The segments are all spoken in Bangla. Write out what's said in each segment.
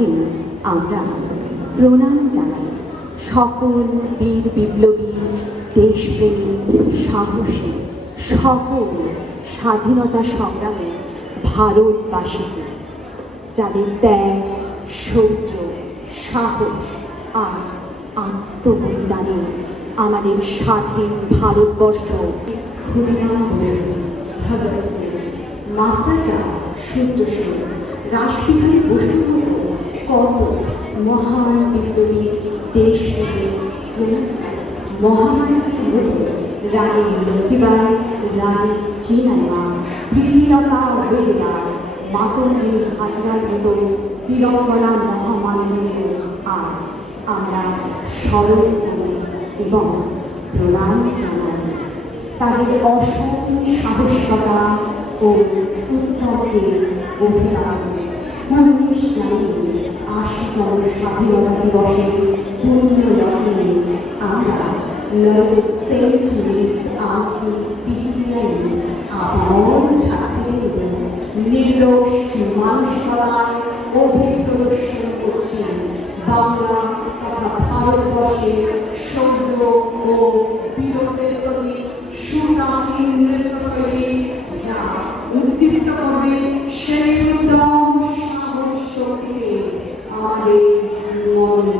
চরণে আমরা প্রণাম জানাই সকল বীর বিপ্লবী, দেশপ্রেমী, সাহসী, সকল স্বাধীনতা সংগ্রামী ভারতবাসীকে, যাদের ত্যাগ, শৌর্য, সাহস আর আত্মবলিদানে আমাদের স্বাধীন ভারতবর্ষ খুলনা বসু, ভগৎ সিং, মাস্টারদা সূর্য সেন, রাসবিহারী বসুর মতো কত মহান বিপ্লবী, দেশপ্রেমী, মহামানবের মতো রানী লক্ষ্মীবাঈ, রানী জিনাইমা, প্রীতিলতা ওয়েদার, মাতঙ্গী হাজরার মতো বীরঙ্গনা মহামানবীদের আজ আমরা স্মরণ করি এবং প্রণাম জানাই। তাদের অসম সাহসিকতা ও উত্তমকে অভিনয় 19 জানুয়ারি 80তম স্বাধীনতা দিবসের পুণ্যলগ্নে আমরা লর্ড সেন্ট লুইস RCPTI আবরণ ছাত্রীদের নির্দোষ মানুষতলায় অভিপ্রদর্শন করছি বাংলা তথা ভারতবর্ষের শৌর্য ও বীরত্বের প্রতি সুনাসীন নৃত্যশৈলী, যা উদ্দীপ্ত করবে সেই উদ্যম সাহস শক্তিকে আমাদের মনে।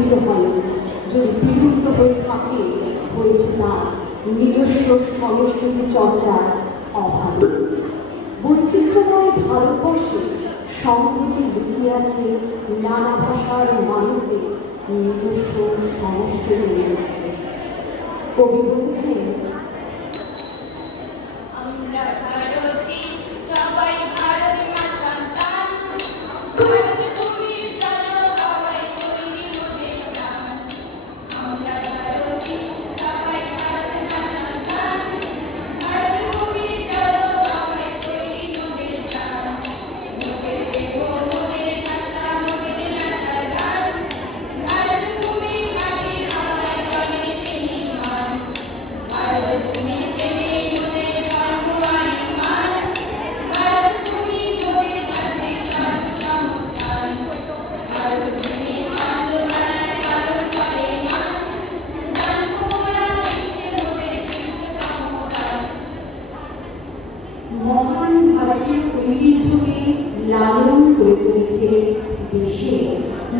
বিলুপ্ত হয়, যদি বিলুপ্ত হয়ে থাকে হয়েছে তার নিজস্ব সংস্কৃতি চর্চার অভাব। বৈচিত্র্যময় ভারতবর্ষে সংস্কৃতি লুকিয়ে আছে নানা ভাষার মানুষদের নিজস্ব সংস্কৃতি। কবি বলছেন, আমরা ভারতী, সবাই ভারতী মা সন্তান, ভারত ভূমির জনগণায় তৈরি মোদের প্রাণ। আমরা ভারতী, সবাই ভারত মা সন্তান, ভারত ভূমির জনগণায় তৈরি মোদের প্রাণ। মোদের দেহ, মোদের ভাষা, মোদের নাচার গান, ভারত ভূমি মাটির হাওয়ায় জন্মে তিনি মান। ভারত ভূমির প্রেমে মোদের জন্ম আর ইমান, ভারত ভূমি মোদের কাছে সর্বসংস্থান। ভারত ভূমির ছন্দমালায় পালন করে মান, জানবো মোরা বিশ্বে মোদের কৃষ্ণতম গান। মহান ভারতীয় ঐতিহ্যকে লালন করে চলেছে দেশে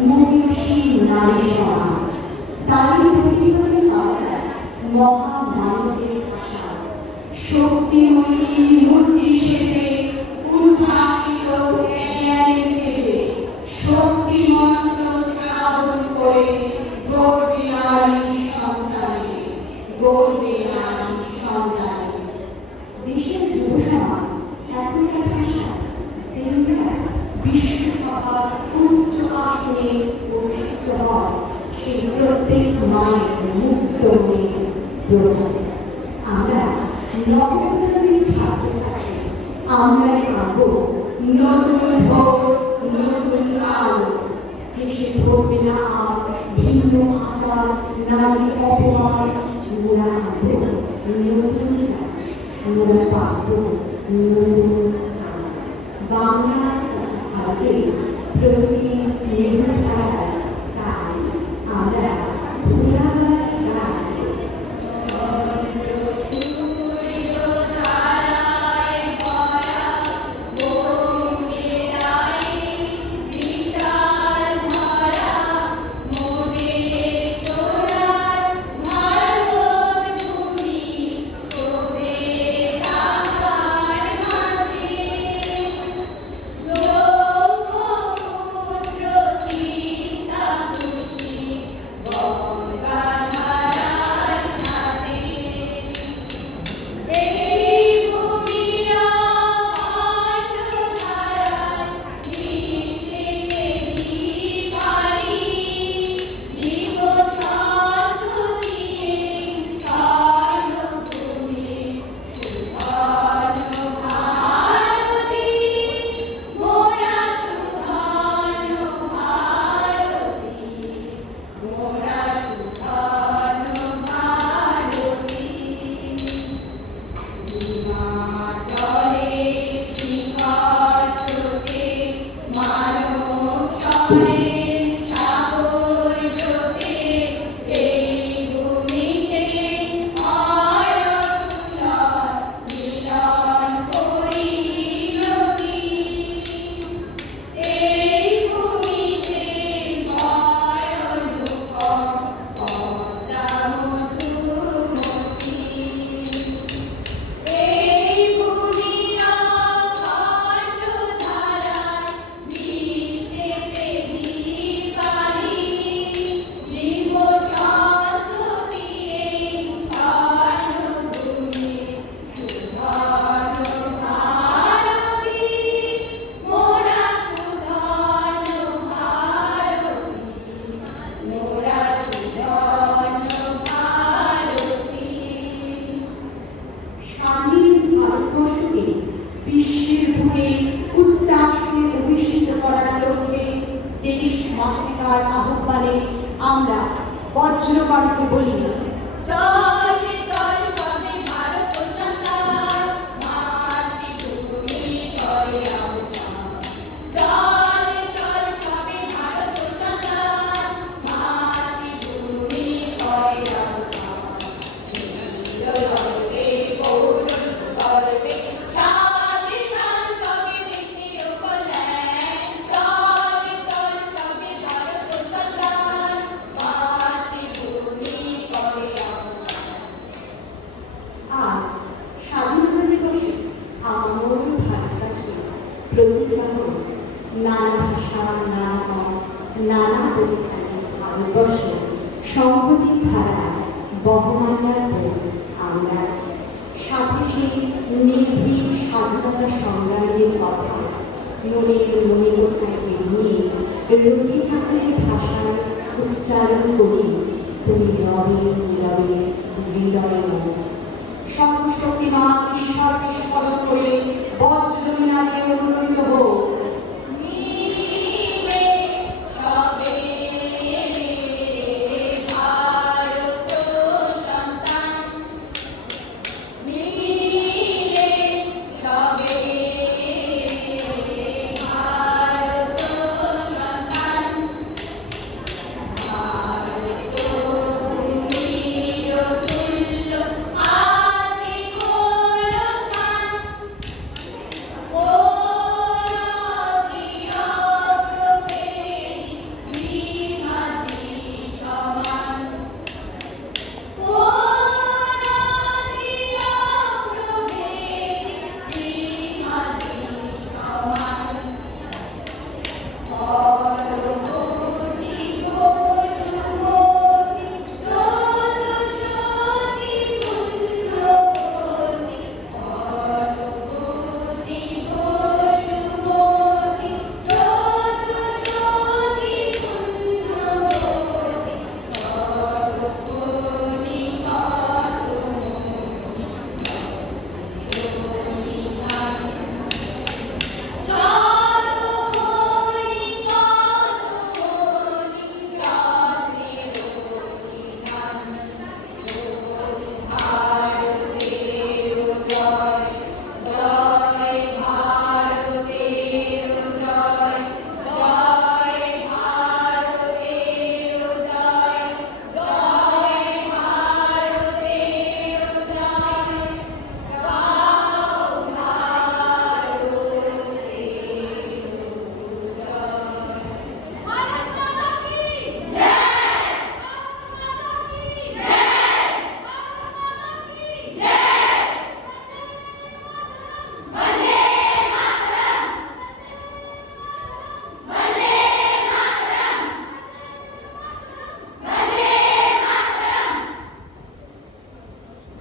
মহিষী নারী সমাজ। তারই প্রতিফলন পাওয়া যায় মহামানবের ভাষা। শক্তিময়ী মূর্তি সেজে উদ্ভাসিত জ্ঞানের তেজে শক্তি মন্ত্র শ্রাবণ করে গর্বে নারী সন্তানে, গর্বে নারী সন্তানে। দেশের যুব সমাজ এখনকার ভাষা বিশ্বসভার উচ্চ আসনে অভিষিক্ত হয় সেই প্রত্যেক মায়ের মুক্ত হয়ে গ্রহণ। আমরা নবপ্রজন্মের ছাত্রছাত্রী, আমরাই আনবো নতুন ভোর, নতুন আলো। দেশে ধরবে না আর ভিন্ন আচার, নারী অপমান। মোরা আনবো নতুন রাত, মোরা পাবো নতুন স্থান। বাংলা ভাবে প্রতি স্নেহ ছাড়া তাই আমরা ভোলার গান। আহ্বানে আমরা বজ্রকণ্ঠে বলি, চল চল সবে ভারত সন্তান, মাতৃভূমি করে আহ্বান। চল চল সবে ভারত সন্তান, মাতৃভূমি করে আহ্বান। গর্বে গৌরব গর্বে সাথে সাথ সবে দেশের কল্যাণ। চল চল সবে ভারত সন্তান, সংহতির ধারা বহমান রাখবো আমরা। সাথে সেই নির্ভীক স্বাধীনতা সংগ্রামীদের কথা মনের মনিকোঠায় নিয়ে রবি ঠাকুরের ভাষায় উচ্চারণ করি তুমি রবে নীরবে হৃদয়ে মন। সর্বশক্তিমান ঈশ্বরকে স্মরণ করে বজ্র নিনাদে অনুরণিত হোক